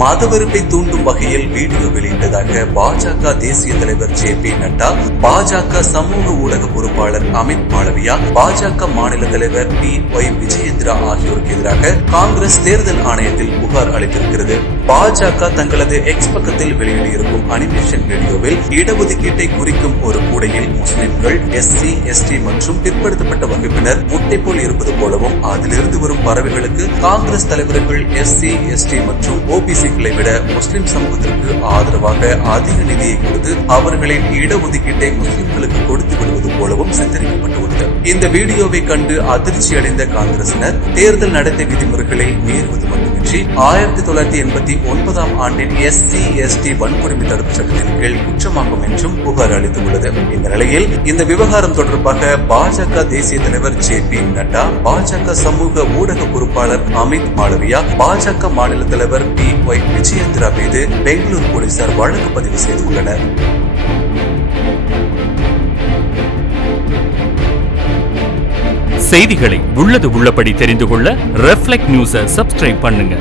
மதவெறுப்பை தூண்டும் வகையில் வீடியோ வெளியிட்டதாக பாஜக தேசிய தலைவர் ஜே பி நட்டா பாஜக சமூக ஊடக பொறுப்பாளர் அமித் மாளவியா பாஜக மாநில தலைவர் பி ஒய் விஜயேந்திரா ஆகியோருக்கு எதிராக காங்கிரஸ் தேர்தல் ஆணையத்தில் புகார் அளித்திருக்கிறது. பாஜக தங்களது எக்ஸ் பக்கத்தில் வெளியிட்டிருக்கும் அனிமேஷன் வீடியோவில் இடஒதுக்கீட்டை குறிக்கும் ஒரு கூடையில் முஸ்லிம்கள் எஸ்சி எஸ்டி மற்றும் பிற்படுத்தப்பட்ட வகுப்பினர் முட்டை போல் இருப்பது போலவும் அதிலிருந்து வரும் பறவைகளுக்கு காங்கிரஸ் தலைவர்கள் எஸ்சி எஸ்டி மற்றும் ஓபிசிக்களை விட முஸ்லிம் சமூகத்திற்கு ஆதரவாக அதிக நிதியை கொடுத்து அவர்களின் இடஒதுக்கீட்டை முஸ்லிம்களுக்கு கொடுத்து விடுவது போலவும் சித்தரிக்கப்பட்டுள்ளது. இந்த வீடியோவை கண்டு அதிர்ச்சி அடைந்த காங்கிரசினர் தேர்தல் நடத்தை விதிமுறைகளை மீறுவது மட்டுமின்றி ஆயிரத்தி தொள்ளாயிரத்தி எண்பத்தி ஒன்பதாம் ஆண்டின் எஸ்சி எஸ்டி வன்கொடுமை தடுப்பு சட்டத்தின் கீழ் குற்றமாகும் என்றும் புகார் அளித்துள்ளது. இந்த நிலையில் இந்த விவகாரம் தொடர்பாக பாஜக தேசிய தலைவர் ஜே பி நட்டா பாஜக சமூக ஊடக பொறுப்பாளர் அமித் மாளவியா பாஜக மாநில தலைவர் பி ஒய் விஜயேந்திரா மீது பெங்களூரு போலீசார் வழக்கு பதிவு செய்துள்ளனர். செய்திகளை உள்ளது உள்ளபடி தெரிந்து கொள்ள ரெஃப்ளெக்ட் நியூஸை சப்ஸ்கிரைப் பண்ணுங்க.